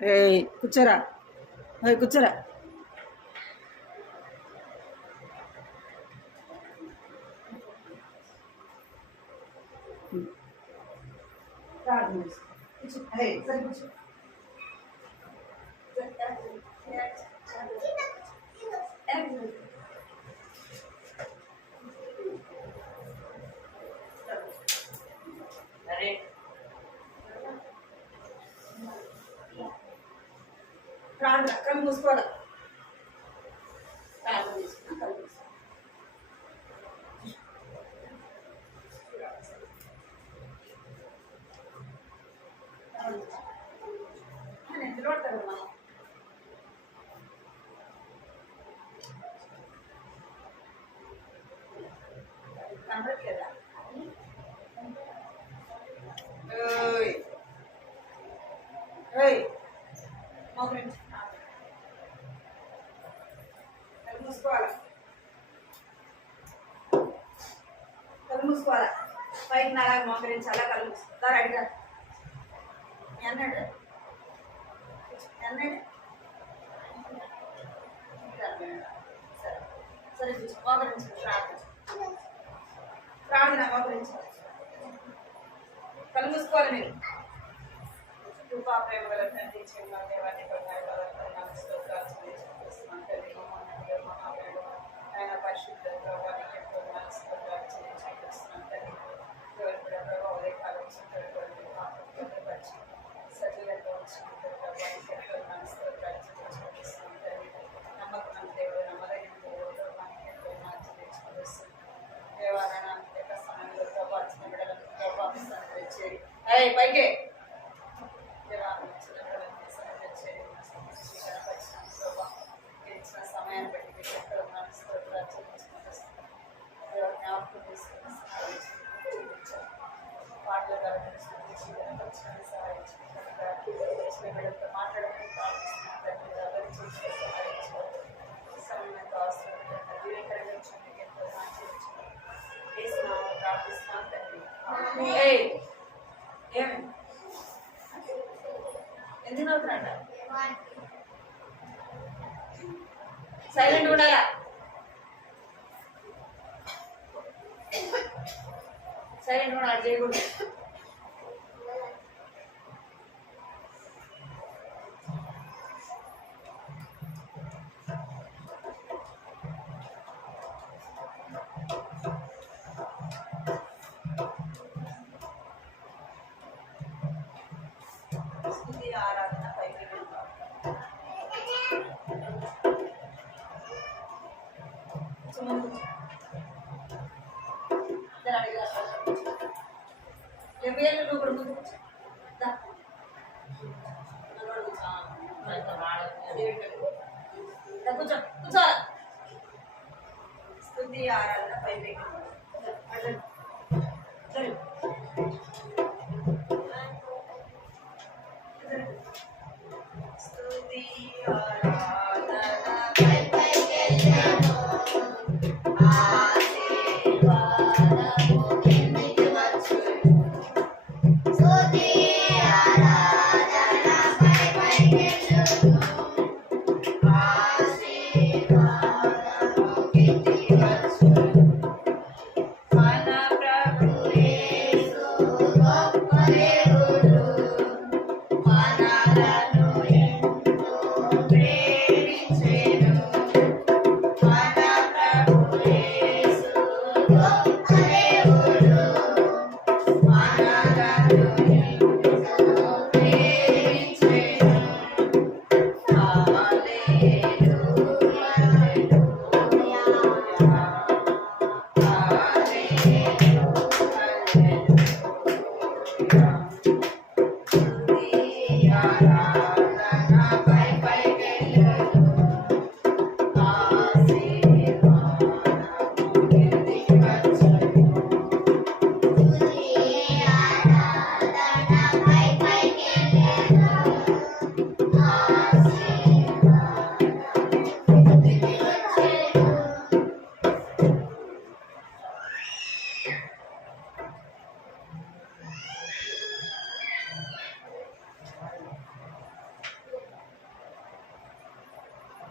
కూర్చోరా, కూర్చోరా. సరే కూర్చో. ప్రార్థన కళ్ళు మూసుకోవాలి. ప్రార్థన చేసుకున్నా కళ్ళు మూసుకోవాలి. నేను నిలబడతాను మనం కనబడట్లేదా? కళ్ళు మూసుకోవాలా, కళ్ళు మూసుకోవాలా. పైకి నాలాగా మోకరించాలా, కళ్ళు మూసుకో. అడిగా అన్నాడు అన్నాడు సరే సరే చూసి మోకరించు. ప్రార్థన మోకరించాలి. కళ్ళు మూసుకోవాలి. మీరు కృపా ప్రేమ గల తండ్రి, చిన్న దేవాన్ని ఆయన పరిశుద్ధ ప్రభావానికి ఎంతో మనసులో చేస్తున్నాం తండ్రి. ప్రభావ ఉదయకాలం పరిచి సజీవంగా వచ్చిన ప్రభావానికి ఎంతో మనసులో చూపిస్తున్నాం తండ్రి. నమ్మకం దేవుడు, నమ్మదగిన దేవుడు ప్రభావానికి ఎంతో మార్చి తెచ్చుకుని వస్తుంది. దేవాలయానికి యొక్క సమయంలో ప్రభావించిన బిడ్డలకు ప్రభావిస్తాను తెచ్చేది. పైకే సమయాన్ని బట్టి పాటల ద్వారా సహాయించి మాట్లాడమని సమయంతో అవసరం ఎంతో ప్రార్థిస్తున్నాం తండ్రి. ఏమి ఎందుకు నవ్వుతున్నాడ? సైలెంట్ ఉండాలా? సైలెంట్ ఉండాలి, చేయకూడదు. ఆరాధన పైకి నువ్వు కూడా ముందు కూర్చో. కూర్చోవాలి. స్తుతి ఆరాధన పైకి సరే స్తుతి ఆరాధన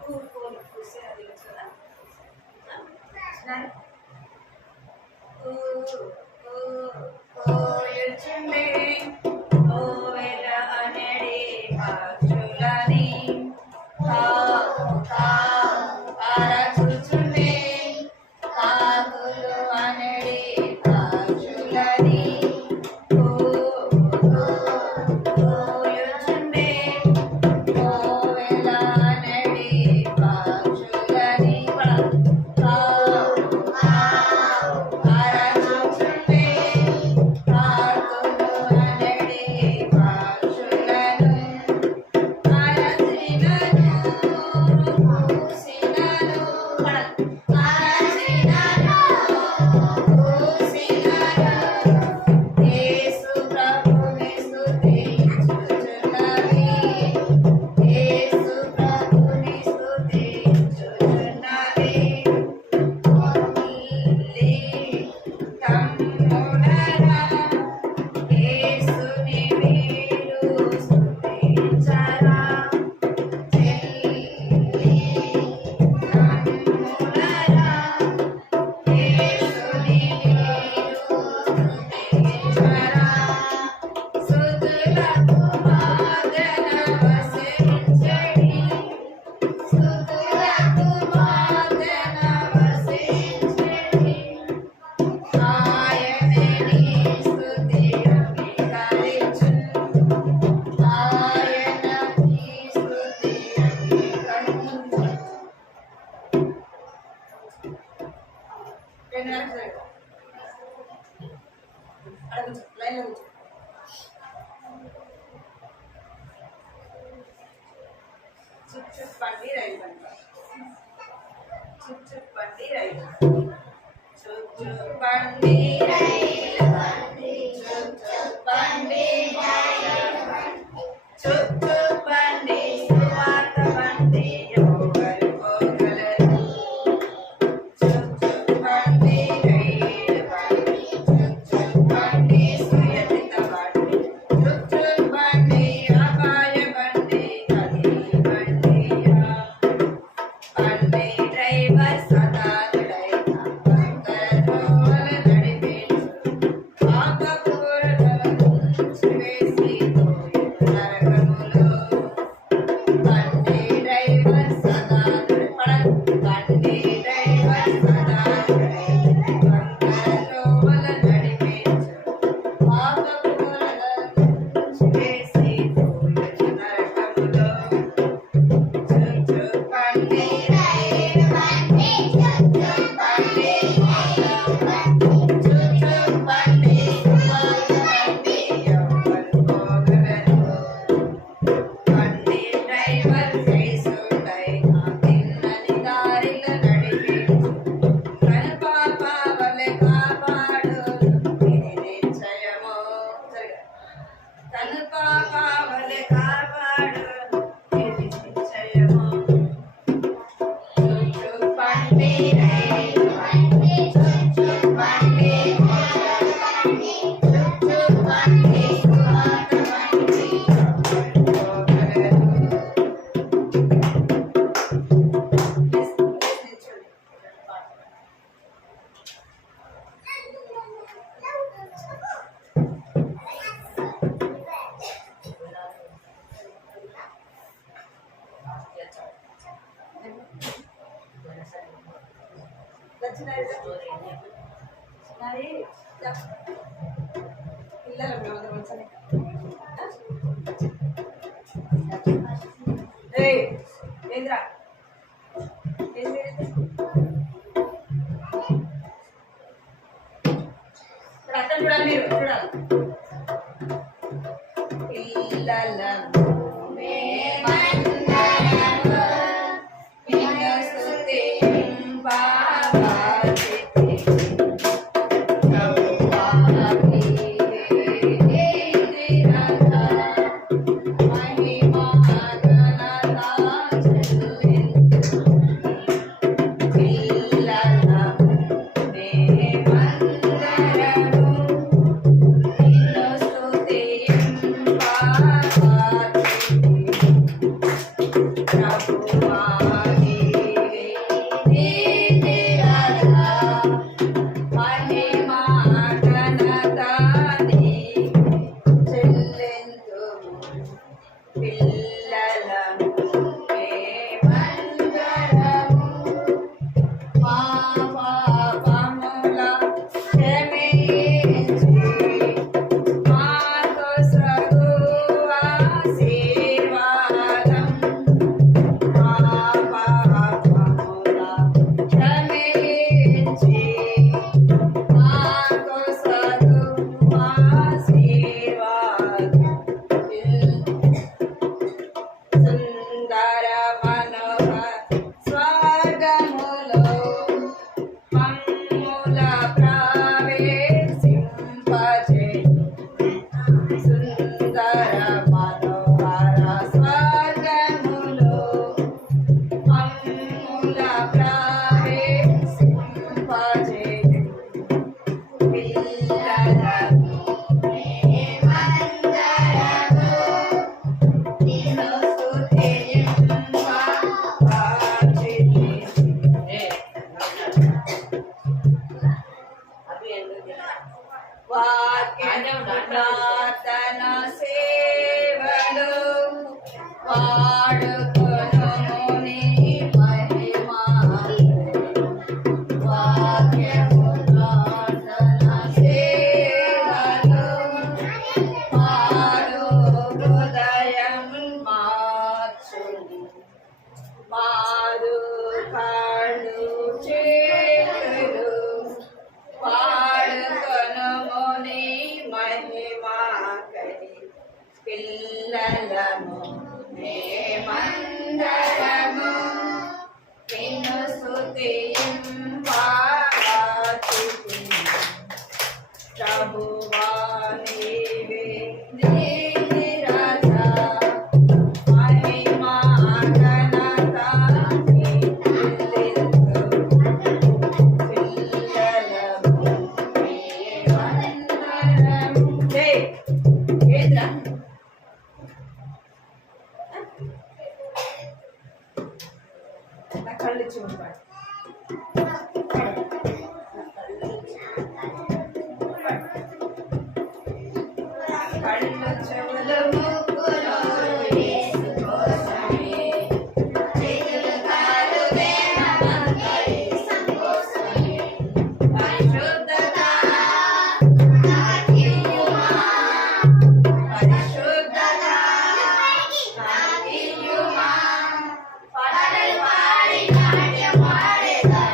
పూసే అది కదా చుండే ఓవెల అనడే పక్షులని ఆరా కూర్చుండే కాకులు అనడే పక్షులని చుండే ఓవెల అనడే పక్షులని చుట్టుపండి రైలంట చుట్టుపండి రైలు చుట్టుపండి రైలు చుట్టుపండి చుట్టుపండి సువార్త బండి ఎవరు పోగలరు చుట్టుపండి రైలు చుట్టుపండి సుయతిత బండి చుట్టుపండి అపాయ బండి కలి బండి బండి డ్రైవర్ సదాలుడైన బంకరోల నడిపించు ఆకపూరలను వేసి నరకములో బండి డ్రైవర్ సదాలుడై బండి డ్రైవర్ సదాలుడైన బంకరోల నడిపించు ఆకపూరలను వేసి నరకములో చుట్టుపండి పిల్లలు మేమందరం వచ్చాను ఏంద్రా ఇప్పుడు అర్థం చూడాలి మీరు చూడాలి పిల్లల పిల్లలము మేమందరము మా పాపముల క్షమించి మాకు సగు ఆశీర్వాదం మా పాపముల క్షమించి మాకు సగు ఆశీర్వాదం సుందర మనోహర స్వర్గములో మమ్ముల ప్రవేశింపజేయు సుందర మనోహర స్వర్గములో మమ్ముల ప్రవేశింపజేయు పిల్లలము మేమందరము నిన్ను స్తుతింప వాక్య ప్రార్థన సేవలు వాడుకొనుము నీ మహిమా వాక్యము ప్రార్థన సేవలు మారు హృదయం మార్చును మారు కాళ్ళు చేతులు వాడుకొనుము నీ మహిమాకై పిల్లలము మేమందరము నిన్ను స్తుతింపజేయుము ప్రభువా నీవే నీవే రాజా మహిమా ఘనత నీకెల్లెల్లూ పిల్లలము మేమందరము జై ఏంద్రా నా కళ్ళు చూడండి కళ్ళు చెవులు ముక్కులు యేసు కోసమే చేతులు కాళ్ళు వేయమంతా యేసు కోసమే పరిశుద్ధత నాకియ్యుమా పరిశుద్ధత నాకియ్యుమా పాటలు పాడి నాట్యమాడేదా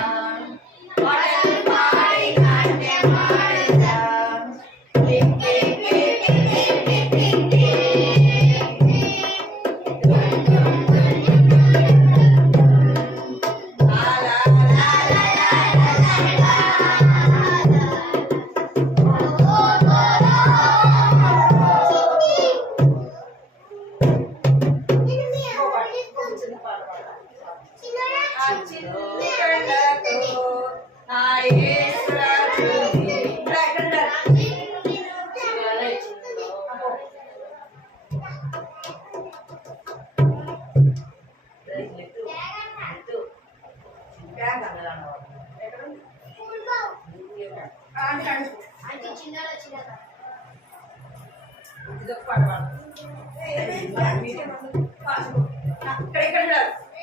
పాటలు పాడి నాట్యమాడేదా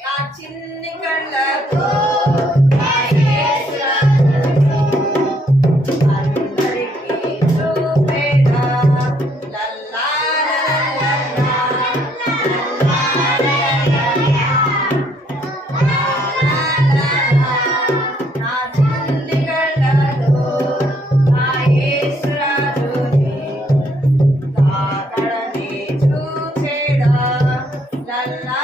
నా చిన్ని కళ్ళతో నా యేసురాజును అందరికీ చూపేదా లల్లా లల్లా నా చిన్ని కళ్ళతో నా యేసురాజుని తాకడని చూచేదా లల్లా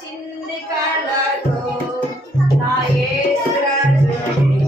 చిన్ని కళ్ళతో నా యేసు రాజుని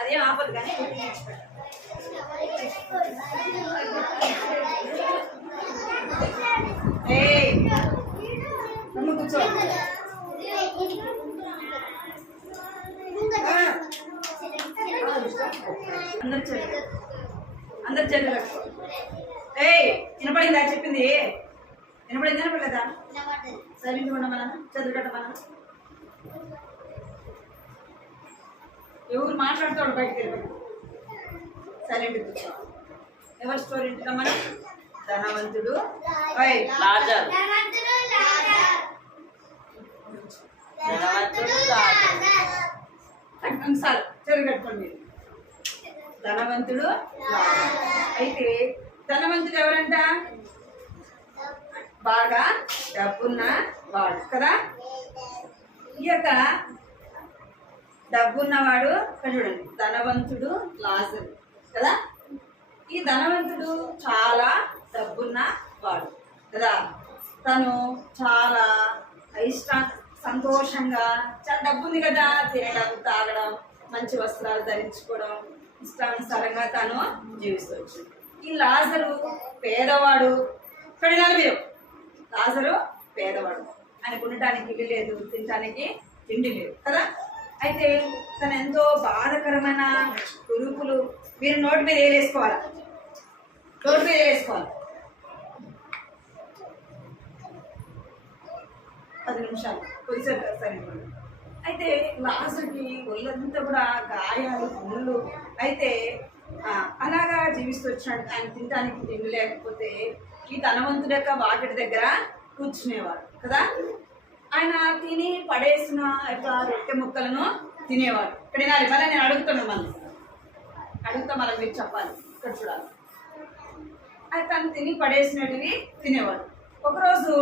అదే ఆపదు కానీ కూర్చో. అందరు చెల్లి వినపడిందా చెప్పింది? వినపడిందా వినపడలేదా? సైలెంట్ ఉండమన్నా, చదువు కట్టమన్నా. ఎవరు మాట్లాడుతాడు బయటికి వెళ్ళి సైలెంట్ కూర్చో. ఎవరి స్టోరీ వింటున్నామన్నా? ధనవంతుడు లాజరు. చదువు కట్టుకోండి. ధనవంతుడు అయితే ధనవంతుడు ఎవరంట? బాగా డబ్బున్న వాడు కదా. ఈ యొక్క డబ్బున్నవాడు చూడండి, ధనవంతుడు లాజరు కదా. ఈ ధనవంతుడు చాలా డబ్బున్న వాడు కదా. తను చాలా సంతోషంగా, చాలా డబ్బు ఉంది కదా, తినడం, తాగడం, మంచి వస్త్రాలు ధరించుకోవడం, ఇష్టానుసారంగా తను జీవిస్తవచ్చు. ఈ లాజరు పేదవాడు. కడిగాలి మీరు. లాజరు పేదవాడు, ఆయనకు ఉండటానికి ఇల్లు లేదు, తినటానికి తిండి లేదు కదా. అయితే తను ఎంతో బాధకరమైన కురుపులు. మీరు నోటి మీద వేసుకోవాలి, నోటి మీద వేసుకోవాలి. 10 నిమిషాలు కొంచెం సరిపోయింది. అయితే లాజరుకి ఒళ్ళంతా కూడా గాయాలు, పుళ్ళు. అయితే అలాగా జీవిస్తూ వచ్చినాడు. ఆయన తినడానికి తిండి లేకపోతే ఈ ధనవంతుడి యొక్క వాకిటి దగ్గర కూర్చునేవాడు కదా. ఆయన తిని పడేసిన యొక్క రొట్టె ముక్కలను తినేవాడు. ఇక్కడ వినాలి, మళ్ళీ నేను అడుగుతున్నాను, అడుగుతా, మళ్ళీ మీరు చెప్పాలి. ఇక్కడ చూడాలి. అది తను తిని పడేసినటివి తినేవాడు. ఒకరోజు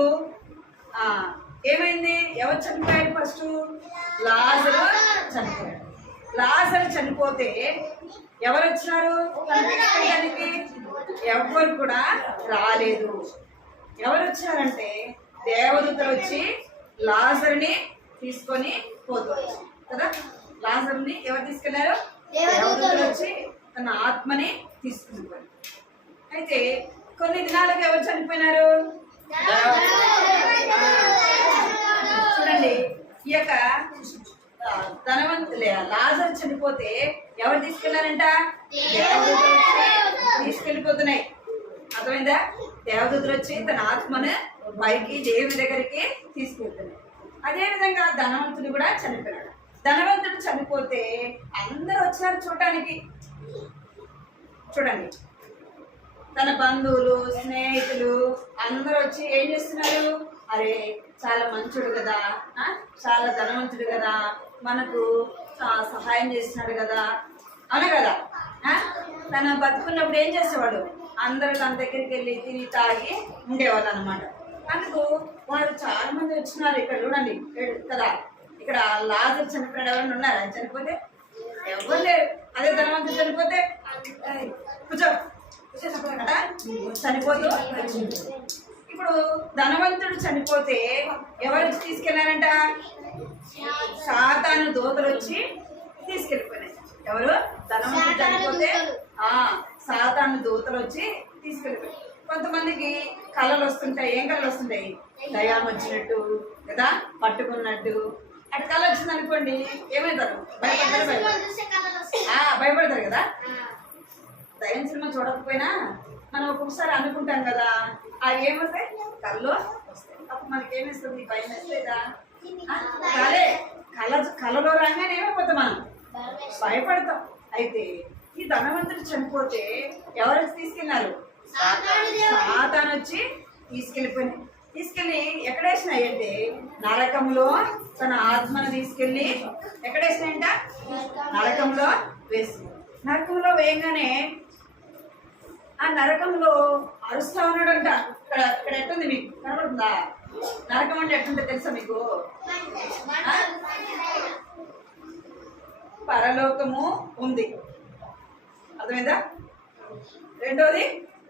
ఏమైంది? ఎవరు చనిపోయాడు? ఫస్ట్ లాజరు చనిపోయాడు. లాజరు చనిపోతే ఎవరు వచ్చినారు తీసుకెళ్ళడానికి? ఎవ్వరు కూడా రాలేదు. ఎవరు వచ్చారంటే దేవదూతలు వచ్చి లాజరుని తీసుకొని పోతారు కదా. లాజరుని ఎవరు తీసుకెళ్లారు? దేవదూతలు వచ్చి తన ఆత్మని తీసుకున్నారు. అయితే కొన్ని దినాలకు ఎవరు చనిపోయినారు? చూడండి, ఈ యొక్క ధనవంతులే లాజరు చనిపోతే ఎవరు తీసుకెళ్లారంట? దేవదూతలు తీసుకెళ్ళిపోతున్నాయి. అర్థమైందా? దేవదూతలు వచ్చి తన ఆత్మను పైకి దేవుని దగ్గరికి తీసుకెళ్తున్నాయి. అదేవిధంగా ధనవంతుడు కూడా చనిపోయాడు. ధనవంతుడు చనిపోతే అందరూ వచ్చినారు చూడటానికి. చూడండి, తన బంధువులు స్నేహితులు అందరూ వచ్చి ఏం చేస్తున్నారు, అరే చాలా మంచుడు కదా, చాలా ధనవంతుడు కదా, మనకు సహాయం చేస్తున్నాడు కదా అన కదా. తన బతుకున్నప్పుడు ఏం చేసేవాడు, అందరూ తన దగ్గరికి వెళ్ళి తిని తాగి ఉండేవాళ్ళు అనమాట. అందుకు వాళ్ళు చాలా మంది వచ్చినారు. ఇక్కడ చూడండి కదా, ఇక్కడ లాజరు చనిపోయాడు. ఎవరైనా ఉన్నారా చనిపోతే? ఎవరు లేరు. అదే ధనవంతుడు చనిపోతే కూర్చో చనిపోతూ. ఇప్పుడు ధనవంతుడు చనిపోతే ఎవరు వచ్చి తీసుకెళ్లారంట? సాతాను దూతలు వచ్చి తీసుకెళ్ళిపోయినాయి. ఎవరు? ధనవంతుడు చనిపోతే సాతాను దూతలు వచ్చి తీసుకెళ్ళిపోయాయి. కొంతమందికి కళలు వస్తుంటాయి. ఏం కళలు వస్తుంటాయి? దయ్యం వచ్చినట్టు కదా, పట్టుకున్నట్టు. అటు కళ వచ్చింది అనుకోండి, ఏమవుతారు? భయపడతారు కదా. దయ్యం సినిమా చూడకపోయినా మనం ఒక్కొక్కసారి అనుకుంటాం కదా, అవి ఏమొస్తాయి? కళ్ళు వస్తాయి. అప్పుడు మనకి ఏమిస్తుంది? భయం వేస్తలేదా? కళలో రాగానే ఏమైపోతాం, మనం భయపడతాం. అయితే ఈ ధనవంతుడు చనిపోతే ఎవరికి తీసుకెళ్ళినారు? సాతాను వచ్చి తీసుకెళ్ళి ఎక్కడేసినాయి అంటే నరకంలో తన ఆత్మను తీసుకెళ్ళి ఎక్కడేసినాయంట? నరకంలో వేసి. నరకంలో వేయగానే ఆ నరకంలో అరుస్తా ఉన్నాడంట. ఇక్కడ ఎట్టుంది మీకు కనబడుతుందా? నరకం అంటే ఎట్టుంటే తెలుసా మీకు? పరలోకము ఉంది, అర్థమైందా? రెండోది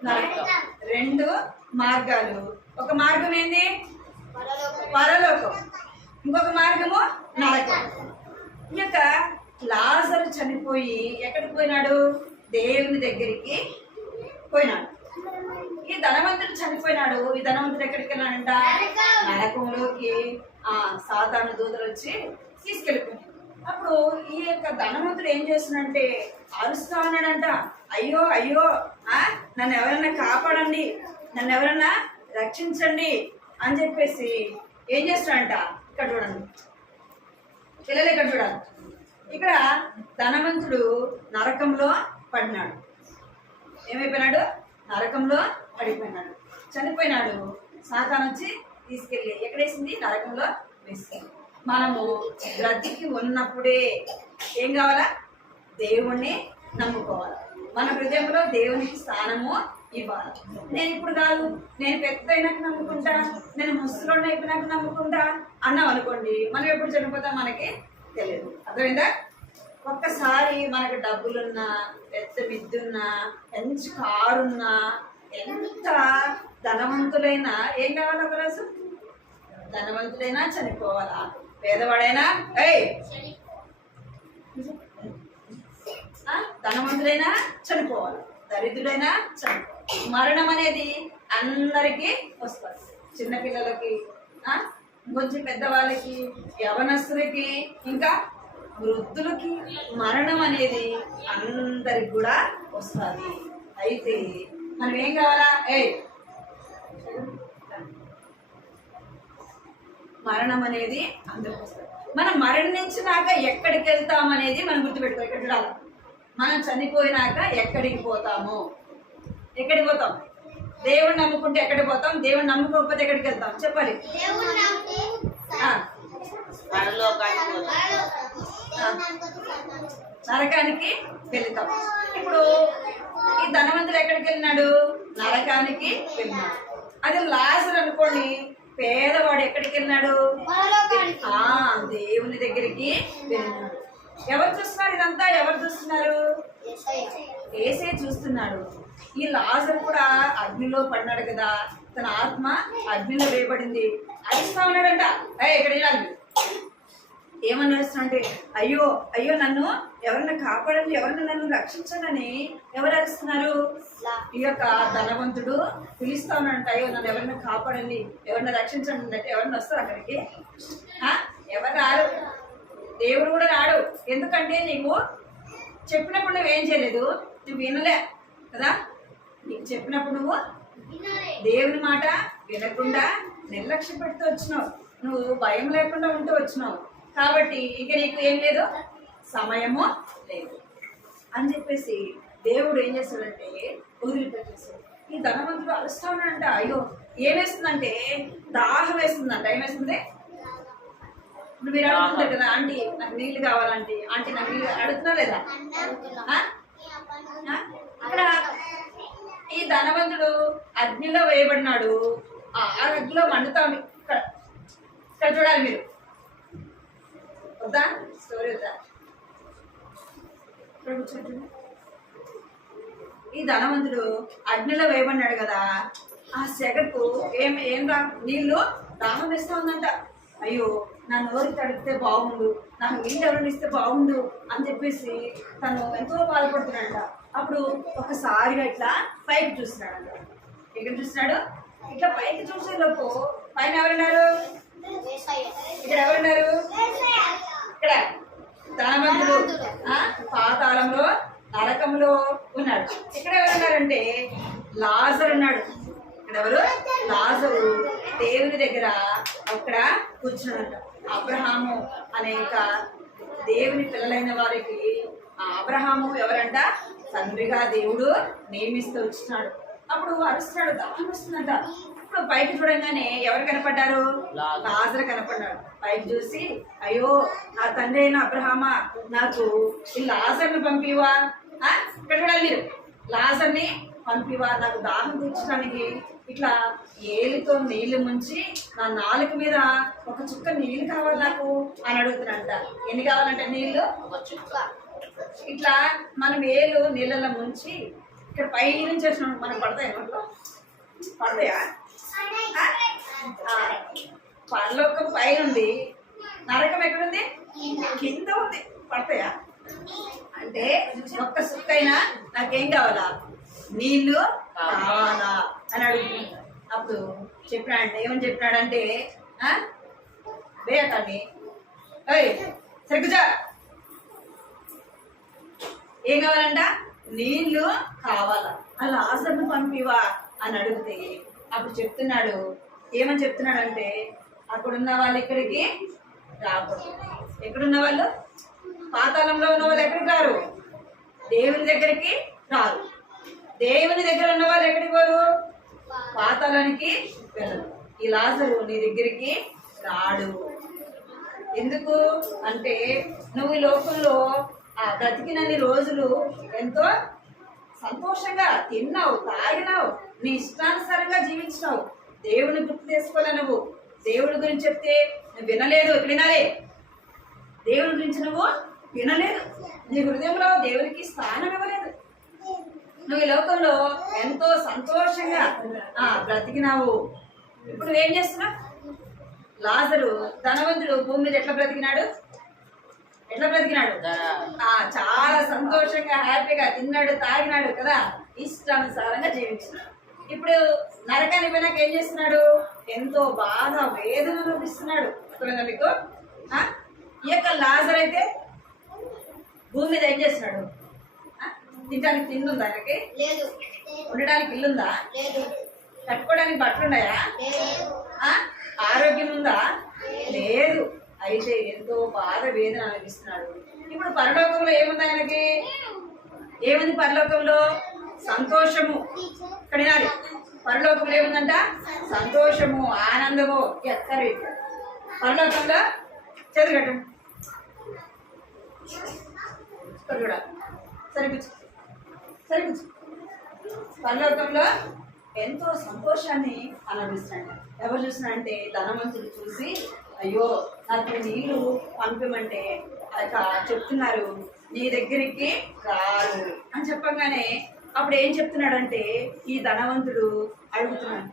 నరకం. రెండు మార్గాలు. ఒక మార్గం ఏంది? పరలోకం. ఇంకొక మార్గము నరకం. ఈ యొక్క లాజరు చనిపోయి ఎక్కడికి పోయినాడు? దేవుని దగ్గరికి పోయినాడు. ఈ ధనవంతుడు చనిపోయినాడు. ఈ ధనవంతుడు ఎక్కడికి వెళ్ళాడంట? నరకంలోకి. సాతాను దూతలు వచ్చి తీసుకెళ్ళిపోయినాడు. అప్పుడు ఈ యొక్క ధనవంతుడు ఏం చేస్తున్నాడంటే అరుస్తా ఉన్నాడంట, అయ్యో అయ్యో నన్ను ఎవరన్నా కాపాడండి, నన్ను ఎవరన్నా రక్షించండి అని చెప్పేసి ఏం చేస్తున్నాడంట. ఇక్కడ చూడండి పిల్లలు, ఇక్కడ చూడాలి. ఇక్కడ ధనవంతుడు నరకంలో పడినాడు. ఏమైపోయినాడు? నరకంలో పడిపోయినాడు, చనిపోయినాడు. సాతాను వచ్చి తీసుకెళ్ళి ఎక్కడేసింది? నరకంలో వేసింది. మనము బ్రతికి ఉన్నప్పుడే ఏం కావాలా? దేవుణ్ణి నమ్ముకోవాలి. మన హృదయంలో దేవునికి స్థానము ఇవ్వాలి. నేను ఇప్పుడు కాదు, నేను పెద్ద అయినాక నమ్ముకుంటా, నేను ముసలోడిని అయిపోయినాక నమ్ముకుంటా అన్నాం అనుకోండి, మనం ఎప్పుడు చనిపోతాం మనకి తెలియదు. అర్థమైందా? ఒక్కసారి మనకు డబ్బులున్నా, పెద్ద మిద్దున్నా, మంచి కారున్నా, ఎంత ధనవంతులైనా ఏం కావాలి? ఒకరోజు ధనవంతుడైనా చనిపోవాలా, పేదవాడైనా ధనవంతుడైనా చనిపోవాలి, దరిద్రుడైనా చనిపోవాలి. మరణం అనేది అందరికీ వస్తుంది. చిన్నపిల్లలకి, కొంచెం పెద్దవాళ్ళకి, యవనస్తులకి, ఇంకా వృద్ధులకి మరణం అనేది అందరికి కూడా వస్తుంది. అయితే మనం ఏం కావాలా? మరణం అనేది అందరికి వస్తుంది. మనం మరణించినాక ఎక్కడికి వెళ్తామనేది మనం గుర్తుపెట్టుకో. ఇక్కడ చూడాలి, మనం చనిపోయినాక ఎక్కడికి పోతాము? ఎక్కడికి పోతాం? దేవుణ్ణి నమ్ముకుంటే ఎక్కడికి పోతాం? దేవుణ్ణి నమ్ముకోకపోతే ఎక్కడికి వెళ్తాం? చెప్పాలి. నరకానికి వెళ్తాం. ఇప్పుడు ఈ ధనవంతుడు ఎక్కడికి వెళ్ళినాడు? నరకానికి వెళ్ళినాడు. అది లాజరు అనుకోండి, పేదవాడు ఎక్కడికి వెళ్ళినాడు? దేవుని దగ్గరికి వెళ్ళినాడు. ఎవరు చూస్తున్నారు? ఇదంతా ఎవరు చూస్తున్నారు? యేసే చూస్తున్నాడు. ఈ లాజరు కూడా అగ్నిలో పడినాడు కదా, తన ఆత్మ అగ్నిలో వేయబడింది. అరుస్తా ఉన్నాడంట, ఇక్కడ వెళ్ళాలి. ఏమని అరుస్తున్నా? అయ్యో అయ్యో నన్ను ఎవరన్నా కాపాడండి, ఎవరన్నా నన్ను రక్షించండి ఎవరు అరుస్తున్నారు? ఈ యొక్క ధనవంతుడు పిలుస్తా ఉన్నాడంట, అయ్యో నన్ను ఎవరన్నా కాపాడండి, ఎవరన్నా రక్షించండి అంటే ఎవరన్నా వస్తారు అక్కడికి? ఎవరు రారు. దేవుడు కూడా రాడు. ఎందుకంటే నీకు చెప్పినప్పుడు నువ్వేం చేయలేదు, నువ్వు వినలే కదా. నీకు చెప్పినప్పుడు నువ్వు దేవుని మాట వినకుండా నిర్లక్ష్యం పెడుతూ వచ్చినావు. నువ్వు భయం లేకుండా ఉంటూ వచ్చినావు కాబట్టి ఇక నీకు ఏం లేదు, సమయము లేదు అని చెప్పేసి దేవుడు ఏం చేస్తాడంటే వదిలిపెట్టేస్తాడు. ఈ ధనవంతుడు అరుస్తా ఉన్నాడంట. అయ్యో ఏమేస్తుందంటే దాహం వేస్తుందంట. ఏమేస్తుంది? ఇప్పుడు మీరు అడుగుతుంటారు కదా, ఆంటీ నాకు నీళ్ళు కావాలంటే, ఆంటీ నాకు నీళ్ళు అడుగుతున్నా లేదా? అక్కడ ఈ ధనవంతుడు అగ్నిలో వేయబడినాడు. ఆ అగ్నిలో మండుతా ఉంది. ఇక్కడ చూడాలి మీరు. వద్దా స్టోరీ వద్దా? ఇక్కడ కూర్చోండి. ఈ ధనవంతుడు అగ్నిలో వేయబడినాడు కదా, ఆ సెగకు ఏం నీళ్ళు దాహం వేస్తూ ఉందంట. అయ్యో నా నోరు తడిపితే బాగుండు, నాకు నీళ్ళు ఎవరిని ఇస్తే బాగుండు అని చెప్పేసి తను ఎంతో బాధపడుతున్నాడంట. అప్పుడు ఒకసారిగా ఇట్లా పైకి చూస్తున్నాడంట. ఎక్కడ చూస్తున్నాడు? ఇట్లా పైకి చూసేలోపు పైన ఎవరున్నారు? ఇక్కడ ఎవరున్నారు? ఇక్కడ ధనవంతుడు పాతాళంలో నరకంలో ఉన్నాడు. ఇక్కడ ఎవరున్నారంటే లాజరు ఉన్నాడు. ఇక్కడ ఎవరు? లాజరు దేవుని దగ్గర అక్కడ కూర్చున్నాడంట. అబ్రహాము అనేక దేవుని పిల్లలైన వారికి ఆ అబ్రహాము ఎవరంట? తండ్రిగా దేవుడు నియమిస్తూ వచ్చినాడు. అప్పుడు అరుస్తున్నాడు, దాహం వస్తుందంట. ఇప్పుడు పైకి చూడంగానే ఎవరు కనపడ్డారు? లాజరు కనపడ్డాడు. పైకి చూసి అయ్యో నా తండ్రి అయిన అబ్రహామా, నాకు ఈ లాజర్ని పంపివా? ఇక్కడ చూడాలి మీరు. లాజర్ని పంపివా, నాకు దాహం తీర్చడానికి ఇట్లా ఏలితో నీళ్లు ముంచి నా నాలుక మీద ఒక చుక్క నీళ్ళు కావాలి నాకు అని అడుగుతున్నాడంట. ఎన్ని కావాలంటే నీళ్లు? ఇట్లా మనం ఏలు నీళ్ళలో ముంచి ఇక్కడ పై నుంచి వచ్చినప్పుడు మనకు పడతాయి. మనలో పడతాయా? పరలోకం పైన ఉంది, నరకం ఎక్కడుంది? కింద ఉంది. పడతాయా? అంటే ఒక్క సుక్కైనా నాకేం కావాలా? నీళ్ళు కావాలా అని అడుగుతున్నాడు. అప్పుడు చెప్పినాడంటే ఏమని చెప్పినాడంటే, వేయకండి సరిగ్గా ఏం కావాలంట? నీళ్ళు కావాలా, అలా లాజరును పంపివా అని అడిగితే అప్పుడు చెప్తున్నాడు. ఏమని చెప్తున్నాడంటే, అక్కడున్న వాళ్ళు ఇక్కడికి రాకూడదు. ఎక్కడున్న వాళ్ళు? పాతాళంలో ఉన్న వాళ్ళు ఎక్కడికి రారు? దేవుని దగ్గరికి రారు. దేవుని దగ్గర ఉన్న వాళ్ళు ఎక్కడికి పోరు? పాతాళానికి వెళ్ళరు. ఈ లాజరు నీ దగ్గరికి రాడు. ఎందుకు అంటే నువ్వు ఈ లోకంలో ఆ బ్రతికినన్ని రోజులు ఎంతో సంతోషంగా తిన్నావు, తాగినావు, నీ ఇష్టానుసారంగా జీవించినావు. దేవుని గుర్తు చేసుకోలే. నువ్వు దేవుడి గురించి చెప్తే నువ్వు వినలేదు. ఇక్కడ వినాలే. దేవుడి గురించి నువ్వు వినలేదు. నీ హృదయంలో దేవునికి స్థానం ఇవ్వలేదు. నువ్వు ఈ లోకంలో ఎంతో సంతోషంగా బ్రతికినావు. ఇప్పుడు ఏం చేస్తున్నావు? లాజరు ధనవంతుడు భూమి మీద ఎట్లా బ్రతికినాడు? చాలా సంతోషంగా హ్యాపీగా తిన్నాడు, తాగినాడు కదా, ఇష్టానుసారంగా జీవించినాడు. ఇప్పుడు నరకాన్ని పోయినాక ఏం చేస్తున్నాడు? ఎంతో బాధ వేదన చూపిస్తున్నాడు. మీకు ఈ యొక్క లాజర్ అయితే భూమి మీద ఏం చేస్తున్నాడు? తినడానికి తిండుందా? ఆయనకి లేదు. ఉండడానికి ఇల్లుందా? లేదు. కట్టుకోవడానికి బట్టలు ఉన్నాయా? ఆరోగ్యం ఉందా? లేదు. అయితే ఎంతో బాధ వేదన అనిపిస్తున్నాడు. ఇప్పుడు పరలోకంలో ఏముంది? ఆయనకి ఏముంది? పరలోకంలో సంతోషము. ఇక్కడ వినాలి. పరలోకంలో ఏముందంట? సంతోషము, ఆనందము. ఎక్కడ పరలోకంలో చదివటం కూడా సరిపించు. పరలోకంలో ఎంతో సంతోషాన్ని అనుభవిస్తున్నాడు. ఎవరు చూసినాడంటే ధనవంతుడు చూసి అయ్యో నాకు నీళ్ళు పంపమంటే చెప్తున్నారు నీ దగ్గరికి రారు అని చెప్పగానే అప్పుడు ఏం చెప్తున్నాడంటే ఈ ధనవంతుడు అడుగుతున్నాడు,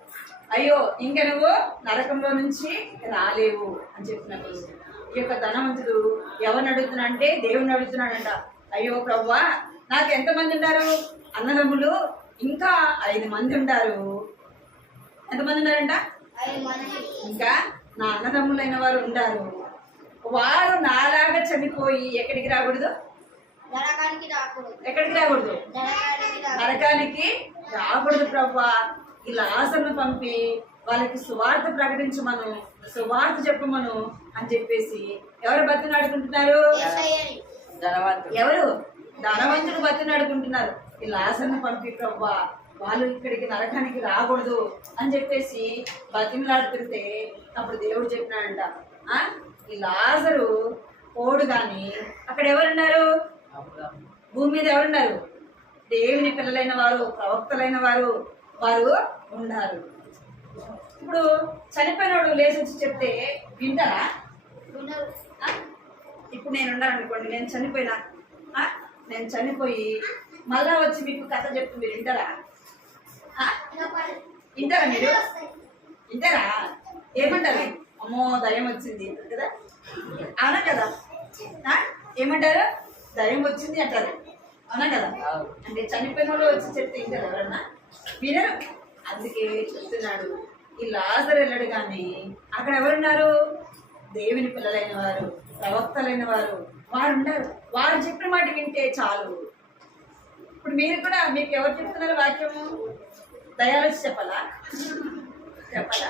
అయ్యో ఇంక నువ్వు నరకంలో నుంచి రాలేవు అని చెప్పినప్పుడు ఈ యొక్క ధనవంతుడు ఎవరిని అడుగుతున్నా అంటే దేవుని అడుగుతున్నాడంట. అయ్యో ప్రభువా, నాకు ఎంతమంది ఉన్నారు? అన్నదమ్ములు ఇంకా 5 మంది ఉంటారు. ఎంతమంది ఉన్నారంట? 5 మంది. ఇంకా నా అన్నదమ్ములైన వారు ఉంటారు. వారు నాలాగా చనిపోయి ఎక్కడికి రాకూడదు? ఎక్కడికి రాకూడదు? నరకానికి రాకూడదు ప్రభువా. ఈ లాజరును పంపి వాళ్ళకి సువార్త ప్రకటించమను, సువార్త చెప్పమను అని చెప్పేసి ఎవరు బతినాడుకుంటున్నారు? ఎవరు? ధనవంతుడు బతినాడుకుంటున్నారు. ఈ లాజరును పంపి ప్రభువా, వాళ్ళు ఇక్కడికి నరకానికి రాకూడదు అని చెప్పేసి బతిమలాడుతుంటే అప్పుడు దేవుడు చెప్పినాడంట, ఈ లాజరు పోడు గాని అక్కడ ఎవరున్నారు? భూమి మీద ఎవరున్నారు? దేవుని పిల్లలైన వారు, ప్రవక్తలైన వారు వారు ఉన్నారు. ఇప్పుడు చనిపోయినోడు లేచి వచ్చి చెప్తే వింటారా? ఇప్పుడు నేను ఉన్నాను అనుకోండి, నేను చనిపోయినా, నేను చనిపోయి మళ్ళా వచ్చి మీకు కథ చెప్తే మీరు వింటారా? వింటారా? మీరు వింటారా? ఏమంటారు? అమ్మో దయ్యం వచ్చింది కదా, అవునా కదా? ఏమంటారు? దయ్యం వచ్చింది అంటారు, అవునా కదా? అంటే చనిపోయిన వాళ్ళు వచ్చి చెప్తే వింటారు ఎవరన్నా? వినరు. అందుకే చెప్తున్నాడు, ఈ లాజరు వెళ్ళడు కానీ అక్కడ ఎవరున్నారు? దేవుని పిల్లలైన వారు, ప్రవక్తలైన వారు వారు ఉన్నారు. వారు చెప్పిన మాట వింటే చాలు. ఇప్పుడు మీరు కూడా, మీకు ఎవరు చెప్తున్నారు వాక్యము? దయాలు చెప్పాలా? చెప్పాలా?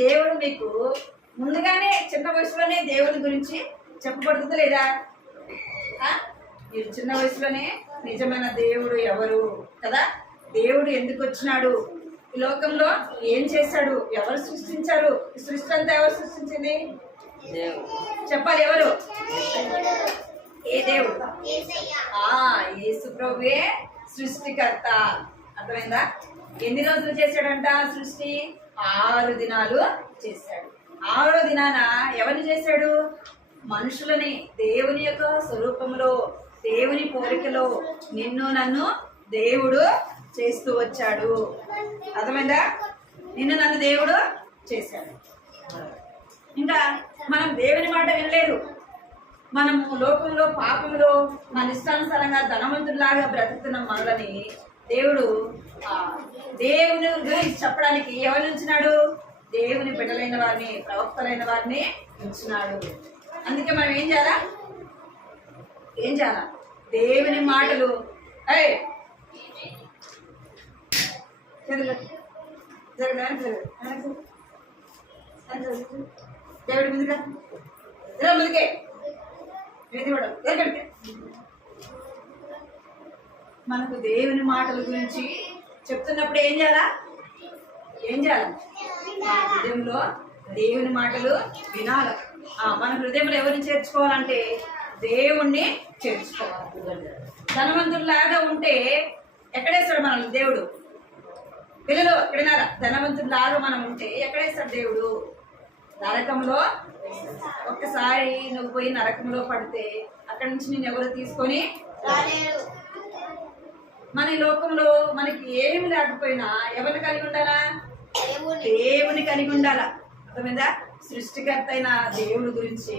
దేవుడు మీకు ముందుగానే చిన్న వయసులోనే దేవుని గురించి చెప్పబడుతుందా లేదా? మీరు చిన్న వయసులోనే నిజమైన దేవుడు ఎవరు కదా, దేవుడు ఎందుకు వచ్చినాడు, ఈ లోకంలో ఏం చేశాడు, ఎవరు సృష్టించారు, ఈ సృష్టి అంతా ఎవరు సృష్టించింది? చెప్పాలి. ఎవరు? ఏ దేవుడు? యేసు ప్రభువే సృష్టికర్త. అర్థమైందా? ఎన్ని రోజులు చేశాడంట సృష్టి? 6 దినాలు చేశాడు. 6వ దినాన ఎవరిని చేశాడు? మనుషులని దేవుని యొక్క స్వరూపంలో, దేవుని పోలికలో నిన్ను నన్ను దేవుడు చేస్తూ వచ్చాడు. అర్థమైందా? నిన్ను నన్ను దేవుడు చేశాడు. ఇంకా మనం దేవుని మాట వినలేదు. మనము లోకంలో పాపంలో మన ఇష్టానుసారంగా ధనవంతులాగా బ్రతుకుతున్న మనలని దేవుడు దేవుని గురించి చెప్పడానికి ఎవరిని ఉంచినాడు? దేవుని బిడ్డలైన వారిని, ప్రవక్తలైన వారిని ఉంచినాడు. అందుకే మనం ఏం చేయాలా? ఏం చేయాలా? దేవుని మాటలు దేవుడి ముందుగా ముందుకే మనకు దేవుని మాటల గురించి చెప్తున్నప్పుడు ఏం చేయాలా? ఏం చేయాలి? హృదయంలో దేవుని మాటలు వినాలి. మన హృదయంలో ఎవరిని చేర్చుకోవాలంటే దేవుణ్ణి చేర్చుకోవాలి. ధనవంతుల్లాగా ఉంటే ఎక్కడేస్తాడు మనల్ని దేవుడు? పిల్లలు ఎక్కడైనా ధనవంతుల్లాగా మనం ఉంటే ఎక్కడేస్తాడు దేవుడు? నరకంలో. ఒక్కసారి నువ్వు పోయి నరకంలో పడితే అక్కడి నుంచి నేను ఎవరు తీసుకొని రాలేరు. మన లోకంలో మనకి ఏమి లేకపోయినా ఎవరిని కలిగి ఉండాలా? దేవుని కలిగి ఉండాలా. అర్థమైందా? సృష్టికర్త అయిన దేవుని గురించి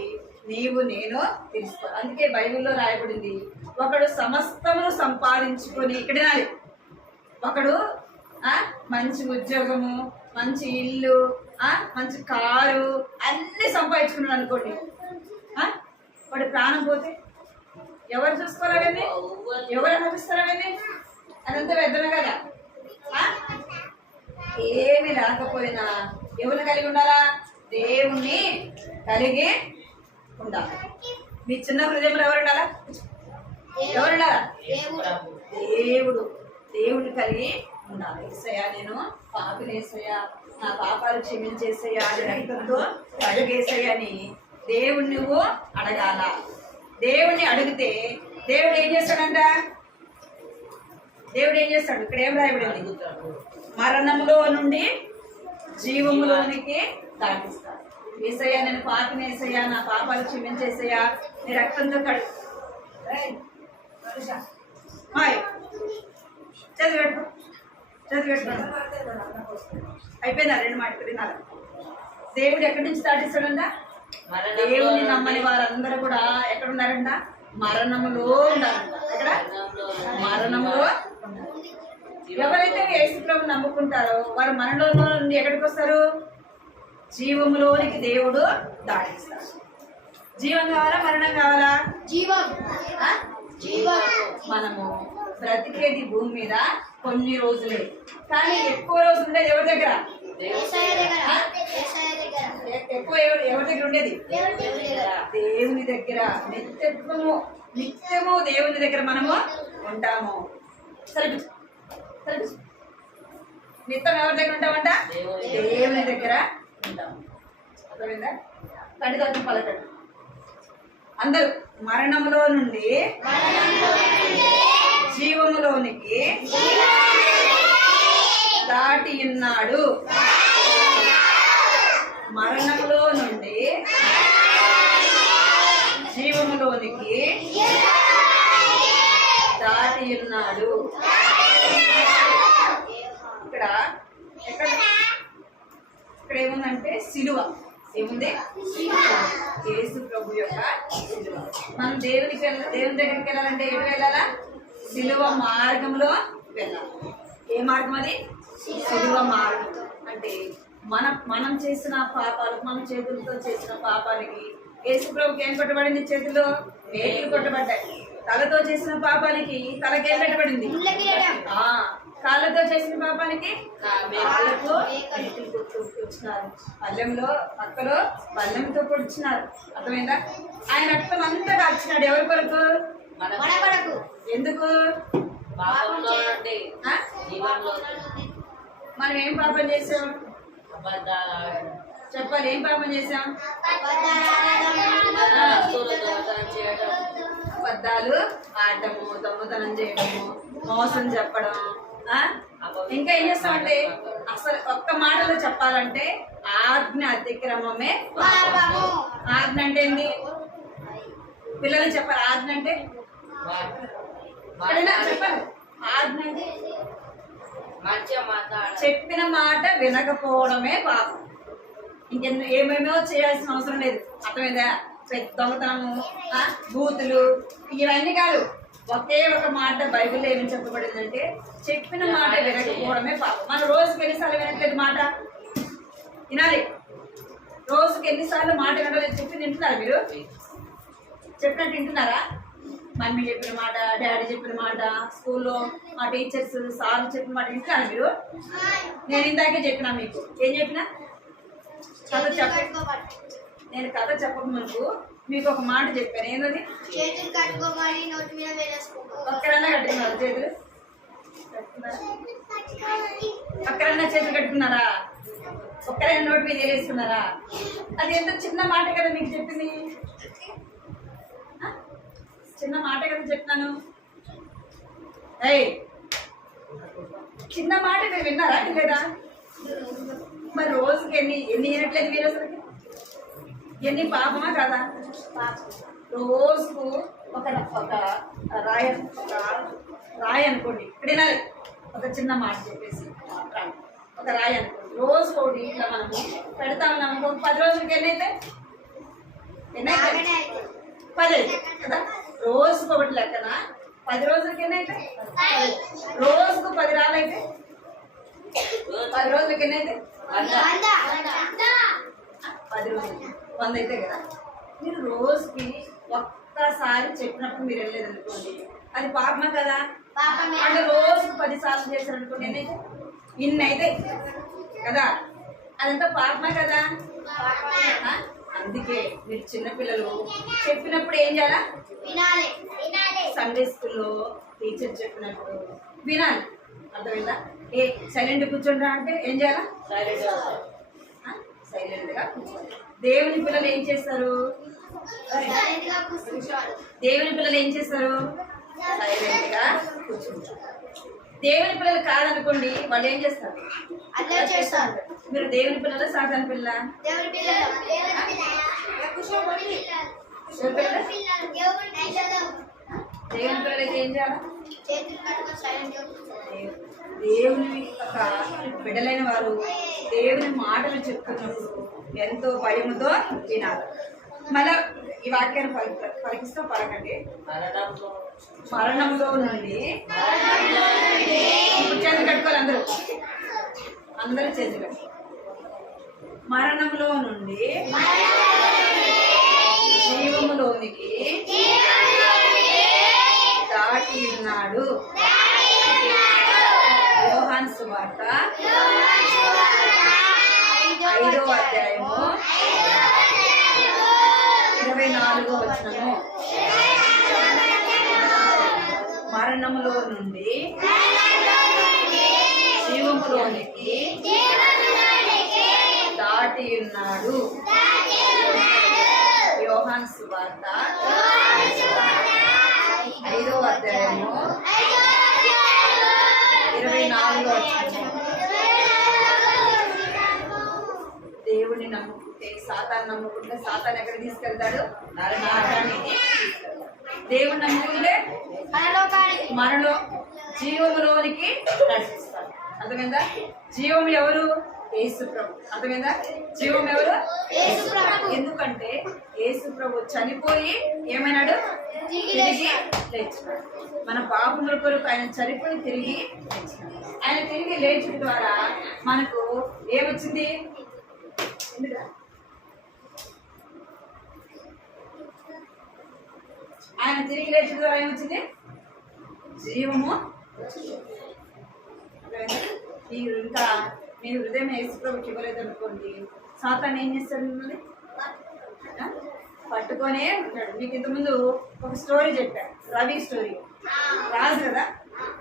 నీవు నేను తెలుసుకోవాలి. అందుకే బైబిల్లో రాయబడింది, ఒకడు సమస్తమును సంపాదించుకొని ఇక్కడ ఒకడు మంచి ఉద్యోగము, మంచి ఇల్లు, మంచి కారు అన్ని సంపాదించుకున్నాడు అనుకోండి, వాడి ప్రాణం పోతే ఎవరు చూసుకోవాలి? అవన్నీ ఎవరు అనుభవిస్తారు? అవన్నీ అదంతా వ్యర్థమే కదా. ఏమి లేకపోయినా ఎవరిని కలిగి ఉండాలా? దేవుణ్ణి కలిగి ఉండాలి. మీ చిన్న హృదయంలో ఎవరు ఉండాలా? ఎవరు ఉండాలా? దేవుడు. దేవుడిని కలిగి ఉండాలి. ఏసయ్యా, నేను పాపినేసయ్యా, నా పాపాలు క్షమించేసయ్యా, అది రక్తంతో అడుగేసయ్యా అని దేవుణ్ణి నువ్వు అడగాల. దేవుణ్ణి అడిగితే దేవుడు ఏం చేస్తాడంట? దేవుడు ఏం చేస్తాడు? ఇక్కడ ఏం రాయబడింది? మరణంలో నుండి జీవములోనికి దాటిస్తాడు. ఏసయ్యా, నేను పాపినేసయ్యా, నా పాపాలు క్షమించేసయ్యా, నీ రక్తంతో చదివేట్టు అయిపోయిందా? 2 మాటలు వినాలి. దేవుడు ఎక్కడి నుంచి దాటిస్తాడంట? దేవుని నమ్మని వారందరూ కూడా ఎక్కడున్నారంట? మరణంలో ఉండాలంట. ఎక్కడ? మరణంలో. ఎవరైతే యేసుప్రభుని నమ్ముకుంటారో వారు మరణంలో నుండి ఎక్కడికి వస్తారు? జీవములోనికి దేవుడు దాటిస్తాడు. జీవం కావాలా? మరణం కావాలా? జీవం. మనము బ్రతికేది భూమి మీద కొన్ని రోజులే, కానీ ఎక్కువ రోజులు ఉండేది ఎవరి దగ్గర? ఎక్కువ ఎవరి దగ్గర ఉండేది? దేవుని దగ్గర. నిత్యము దేవుని దగ్గర మనము ఉంటాము. సరే నిత్యం ఎవరి దగ్గర ఉంటామంట? దేవుని దగ్గర ఉంటాము. అర్థమైందా? కంటి పలకండి అందరూ. మరణములో నుండి జీవములోనికి దాటి ఉన్నాడు. మరణములో నుండి జీవములోనికి దాటి ఉన్నాడు. ఇక్కడ ఏముందంటే సిలువ. ఏముంది? యేసు ప్రభు యొక్క సిలువ. మనం దేవుని దగ్గరికి వెళ్ళాలంటే ఎటు వెళ్ళాలా? సిలువ మార్గంలో వెళ్ళాలి. ఏ మార్గం అది? సిలువ మార్గం. అంటే మనం చేసిన పాపాలకు, మన చేతులతో చేసిన పాపానికి యేసు ప్రభుకి ఏం కొట్టబడింది? చేతుల్లో వేలు కొట్టబడ్డాయి. తలతో చేసిన పాపానికి తలకి ఏం పెట్టబడింది? కాళ్ళతో చేసిన పాపానికి కాళ్ళకు పొడిచినారు. పల్లెంలో పక్కలో పల్లెంతో పొడిచినారు. అర్థమైందా? ఆయన రక్తం అంతా కాల్చినాడు. ఎవరి కొరకు? ఎందుకు? మనం ఏం పాపం చేసాం? చెప్పాలి. ఏం పాపం చేసాం? అబద్ధాలు ఆడటము, దొంగతనం చేయడము, మోసం చెప్పడం. ఇంకా ఏం చేస్తామంటే అసలు ఒక్క మాటలో చెప్పాలంటే ఆజ్ఞ అతిక్రమమే పాపము. ఆజ్ఞ అంటే ఏంటి? పిల్లలు చెప్పారు. ఆజ్ఞ అంటే చెప్పాలి. ఆజ్ఞ అంటే చెప్పిన మాట వినకపోవడమే పాపం. ఏమేమో చేయాల్సిన అవసరం లేదు. అర్థమైందా? దొంగతనము, బూతులు ఇవన్నీ కాదు. ఒకే ఒక మాట బైబిల్లో ఏమని చెప్పబడిందంటే చెప్పిన మాట వినకపోవడమే పాపం. మన రోజుకి ఎన్నిసార్లు వినట్లేదు మాట? వినాలి. రోజుకి ఎన్నిసార్లు మాట వినలేదు? చెప్పి వింటున్నారా మీరు? చెప్పినట్టు వింటున్నారా? మమ్మీ చెప్పిన మాట, డాడీ చెప్పిన మాట, స్కూల్లో మా టీచర్స్, సార్లు చెప్పిన మాట వింటున్నారా మీరు? నేను ఇందాకే చెప్పినా మీకు. ఏం చెప్పినా? కథ నేను కథ చెప్పకముందు మీకు ఒక మాట చెప్పాను. ఏంటది? ఒక్కరన్నా కట్టుకున్నారు చేతులు? ఒక్కరన్నా చేతులు కట్టుకున్నారా? ఒక్కరైనా నోటి మీద వేసుకున్నారా? అది ఎంత చిన్న మాట కదా మీకు చెప్పింది. చిన్న మాట కదా చెప్తాను. చిన్న మాట మీరు విన్నారా? లేదా? మరి రోజుకి ఎన్ని వినట్లేదు మీరు? అసలు ఎన్ని పాపమా కదా? రోజుకు ఒక రాయి అనుకోండి. ఇక్కడ వినాలి. ఒక చిన్న మాట చెప్పేసి ఒక రాయి అనుకోండి. రోజు ఒకటి ఇట్లా మనము పెడతా ఉన్నాము. 10 రోజులకి ఎన్నైతే 10 అయితే కదా. రోజుకు ఒకటి లెక్కన 10 రోజులకి ఎన్నైతే? రోజుకు 10 రాళ్ళైతే 10 రోజులకి ఎన్నైతే? 10 రోజులకి 100 అయితే కదా. మీరు రోజుకి ఒక్కసారి చెప్పినప్పుడు మీరు వెళ్ళలేదు అనుకోండి, అది పాపమా కదా? అంటే రోజుకు 10 సార్లు చేశారు అనుకోండి, ఎన్నైతే? ఇన్ని అయితే కదా. అదంతా పాపమా కదా? అందుకే మీరు చిన్నపిల్లలు చెప్పినప్పుడు ఏం చేయాలా? సండే స్కూల్లో టీచర్ చెప్పినప్పుడు వినాలి. అర్థమైందా? సైలెంట్ కూర్చోండి అంటే ఏం చేయాలా? సైలెంట్ గా కూర్చోండి. దేవుని పిల్లలు ఏం చేస్తారు? దేవుని పిల్లలు ఏం చేస్తారు? సైలెంట్ గా కూర్చుంటారు. దేవుని పిల్లలు కాదనుకోండి, వాళ్ళు ఏం చేస్తారు? మీరు దేవుని పిల్లలు సాధారణ పిల్ల? దేవుని పిల్లలు అయితే ఏం చేయాలి? దేవుని ఒక బిడ్డలైన వారు దేవుని మాటలు చెప్తున్నప్పుడు ఎంతో భయముతో వినాలి. మళ్ళా ఈ వాక్యాన్ని పలికిస్తూ పలకండి. మరణంలో నుండి చేతులు కట్టుకోవాలి. అందరూ చేతులు కట్టుకోవాలి. మరణంలో నుండి జీవములోనికి దాటి ఉన్నాడు. యోహాను సువార్త 5వ అధ్యాయము 24వ వచనము. మరణములో నుండి జీవములోనికి దాటి ఉన్నాడు. యోహాను సువార్త 5వ అధ్యాయము 24వ వచనము. దేవుని నమ్ముకుంటే సాతాను నమ్ముకుంటే సాతాను ఎక్కడ తీసుకెళ్తాడు? నరకానికి. దేవుని నమ్ముకుంటే మనలో జీవములోనికి నడిపిస్తాడు. అర్థమైందా? జీవం ఎవరు? యేసు ప్రభు. అర్థమైందా? జీవం ఎవరు? ఎందుకంటే యేసు ప్రభు చనిపోయి ఏమైనాడు? తిరిగి లేచినాడు. మన పాపముల కొరకు ఆయన చనిపోయి తిరిగి లేచినాడు. ఆయన తిరిగి లేచడం ద్వారా మనకు ఏమొచ్చింది? ఆయన తిరిగి లేచడం ద్వారా ఏమొచ్చింది? జీవము. మీరు ఇంకా మీ హృదయం యేసు ప్రభుకి ఇవ్వలేదు అనుకోండి, సాతాను ఏం చేస్తాడు? మిమ్మల్ని పట్టుకొనే ఉంటాడు. మీకు ఇంతకుముందు ఒక స్టోరీ చెప్పాడు, రవి స్టోరీ. రాజు కదా,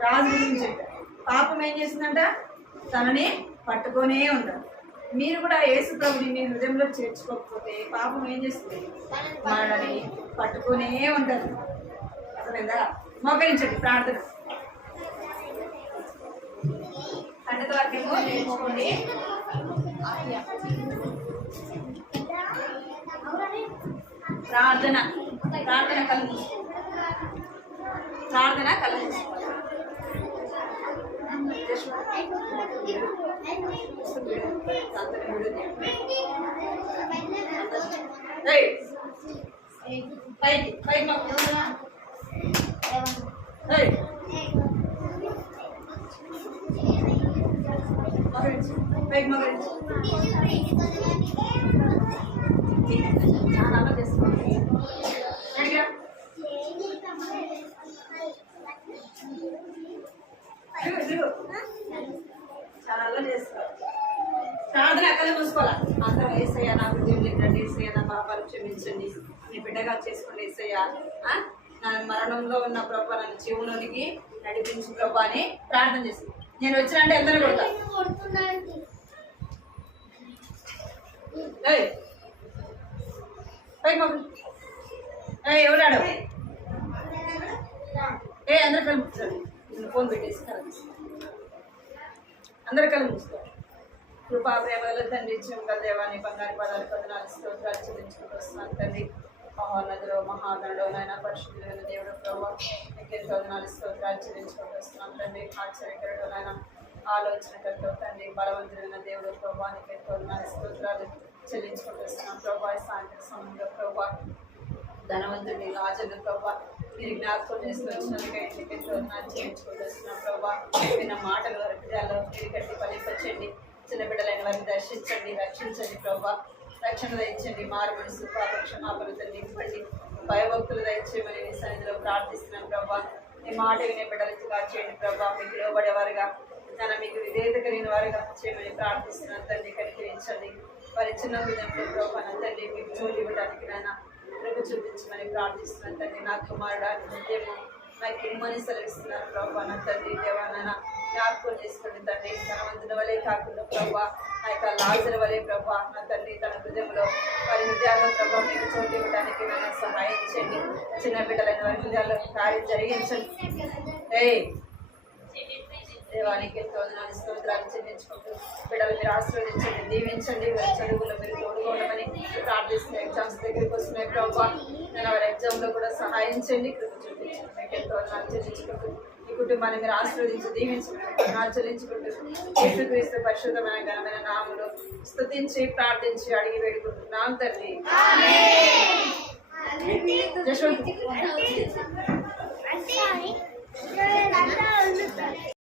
రాజు గురించి చెప్పాడు. పాపం ఏం చేస్తుందంట? తనని పట్టుకొనే ఉంటాడు. మీరు కూడా యేసు ప్రభుని మీ హృదయంలో చేర్చుకోకపోతే పాపం ఏం చేస్తుంది? మనని పట్టుకొనే ఉంటుంది. అర్థమైందా? మోకరించండి ప్రార్థన. సంగతి వాక్యము నేర్చుకోండి. ప్రార్థన ప్రార్థన కలుగు ప్రార్థన కలుగు పైకి పైకి చాలా చేసుకోండి. చాలా చేసుకోవాలి. ప్రార్థన అక్కడ చూసుకోవాలి. అందరూ ఏసయ్యా నా హృదయం ఏంటంటే ఏసయ్యా నా పాపాలు క్షమించండి, నీ బిడ్డగా చేసుకోండి ఏసయ్యా. నా మరణంలో ఉన్న ప్రభా నన్ను జీవులోనికి నడిపించు ప్రభా అని ప్రార్థన చేస్తాను. నేను వచ్చినంటే అందరూ కొడతా. ఎవరాడు? అందరు కళ్ళు ముచ్చాడు. ఫోన్ పెట్టేసి అందరు కళ్ళు ముచ్చుతారు. కృపా ప్రేమల తండ్రి చిన్న దేవాన్ని బంగారు పదాలు 14 స్తోత్రాలు చెల్లించుకుంటూ వస్తున్నాను తండ్రి. మహోన్నతుడు మహాగణుడు నాయన పరిశుద్ధులైన దేవుడు ప్రభావ నీకే 14 స్తోత్రాలు చెల్లించుకుంటూ వస్తున్నాను తండ్రి. ఆశ్చర్యకరుడు నాయన ఆలోచనకర్త తండ్రి, బలవంతుడైన దేవుడు ప్రభావ నీకే 14 స్తోత్రాలు చెల్లించుకుంటూ వస్తున్నాను ప్రభావ. సాయంత్రం సమయంలో ప్రభావ ధనవంతుడిని రాజుని ప్రభావ మీరు జ్ఞాపకం చేసుకొచ్చినందుకే నీకే 14 చెల్లించుకుంటూ వస్తున్నాను ప్రభావ. విన్న మాటలు హృదయాల్లో మీరు కట్టి ఫలించండి. చిన్న బిడ్డలైన వారిని దర్శించండి, రక్షించండి ప్రభావ. రక్షణ దయచండి, మారు మనసు పాప క్షమాపణ తండ్రి ఇవ్వండి. భయభక్తులు దయచేయమని నీ సన్నిధిలో ప్రార్థిస్తున్నాను ప్రభావ. నీ మాట వినే బిడ్డలకు కాచేయండి ప్రభావ. మీకు లోబడేవారుగా నన్ను మీకు విధేయత కలిగిన వారుగా చేయమని ప్రార్థిస్తున్నాను తండ్రి. కనికరించండి వారి చిన్న హృదయంలో ప్రభావ తండ్రి మీకు చోటు ఇవ్వడానికి నాన్న కృప చూపించమని ప్రార్థిస్తున్నాను తండ్రి. నా కుమారుడు నిత్యము నాకు ఇమ్మని సెలవిస్తున్నాను ప్రభావ. నా తండ్రి దేవా నాన్న జ్ఞాపకం చేసుకోండి తండ్రి. ధనవంతుల వలె కాకుండా ప్రభావ నా యొక్క లాజరు వలె ప్రభావ నా తండ్రి తన హృదయంలో వారి హృదయాల్లో ప్రభావ మీకు చోటు ఇవ్వడానికి నన్ను సహాయం చేయండి. చిన్న బిడ్డలైన వారి హృదయాల్లో కార్యం జరిగించండి. దేవానికి స్తోత్రాలు చెల్లించుకుంటూ బిడ్డలు మీరు ఆశీర్వదించండి, దీవించండి. వారి చదువులో మీరు తోడుకోవడమని ప్రార్థిస్తున్నాయి. ఎగ్జామ్స్ దగ్గరికి వస్తున్నాయి ప్రభావ. నేను వారి ఎగ్జామ్లో కూడా సహాయం చేయండి, కృప చూపించండి. మీకు ఎంతో చెల్లించుకుంటూ ఈ కుటుంబాన్ని మీరు ఆశీర్వదించి దీవించుకుంటూ చెల్లించుకుంటూ యేసుక్రీస్తు పరిశుద్ధమైన ఘనమైన నామములో స్తుతించి ప్రార్థించి అడిగి వేడుకుంటున్నాం తండ్రి.